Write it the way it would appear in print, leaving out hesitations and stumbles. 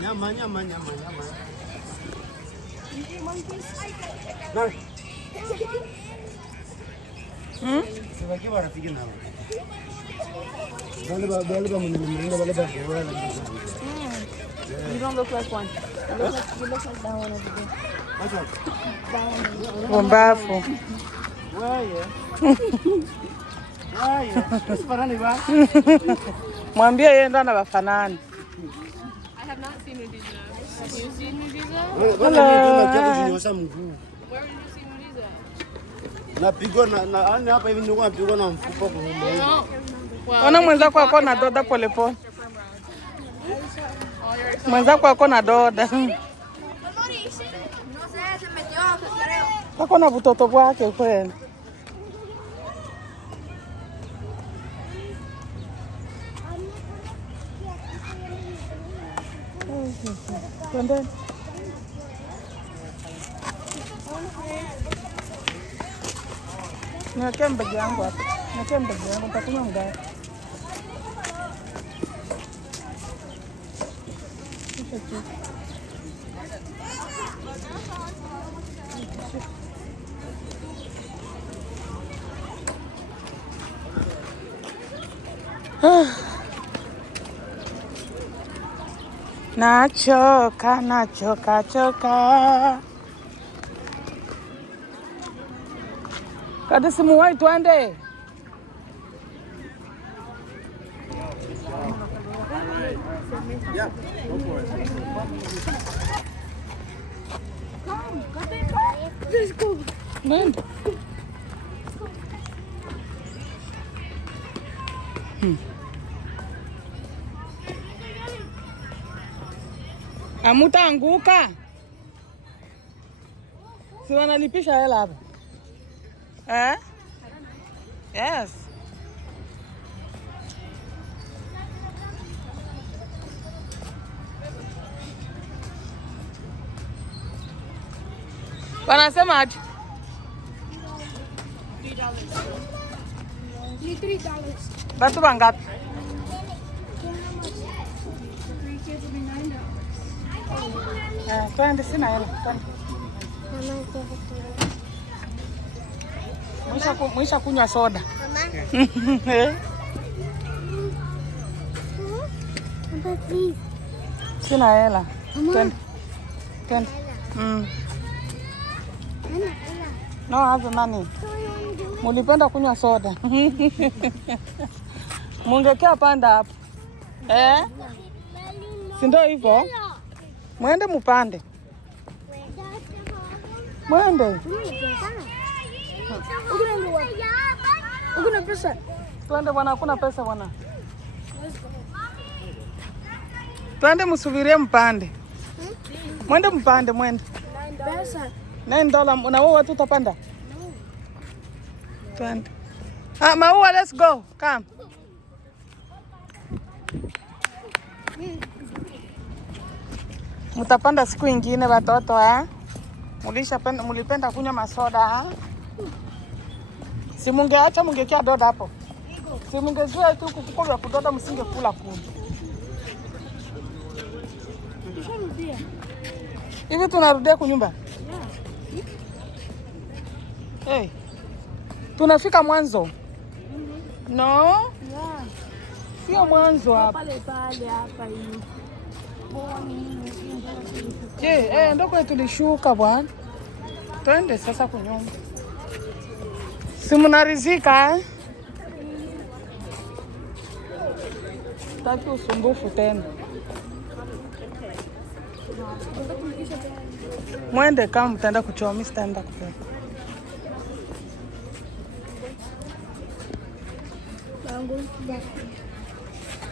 Nyama. Sebab kita rafiki nama. Balik You don't look like one. You look like that one over there. Wambafu. Where are you? Mwambie yeye ndo anawafanana. I have not seen Nudiza. Have you seen Nudiza? Where did you see Nudiza? Napigwa na hapa hivi ndio napigwa na mfupa kwa huko. Ona mwenzako ako na doda polepole. Mwenzako ako na doda. Ako na butoto bwake kweli. Twende. Niwekee mbegi yangu hapa. Niwekee mbegi yangu, nitakunywa mgao. Nachoka. Kada simuwai twende. Yeah, go for it. Come, let's go. Nenda. Amutaanguka. Si wanalipisha hela hapa. Yes. Wanasema aje? $3. Watu wangapi? 3 kids will be $9. Twende sina hela. Mwisha kunywa soda. Sina hela. Twende. No, have money. Mulipenda kunywa soda. Mungekea panda hapo. Si ndio hivyo? Mwende mupande. Mwende. Ukuna pesa. Twende bwana, hakuna pesa bwana. Twende msubirie mpande. Mwende mpande, mwende. Pesa. $9 na wewe watu utapanda? Twende. Maua, let's go. Come. Mutapanda siku ingine watoto mulipenda kunywa masoda Si mungeacha mungekia doda hapo. Si mungezuia tu kukula kudoda msingekula kuni. Hivi tunarudia kunyumba? Hey. Tunafika mwanzo? No? Sio mwanzo hapa. Ndo kwetu tulishuka bwana. Twende sasa kunyumba. Si mnarizika Taki usumbufu tena. Mwende kama mtaenda kuchoma, mimi sitaenda kupea.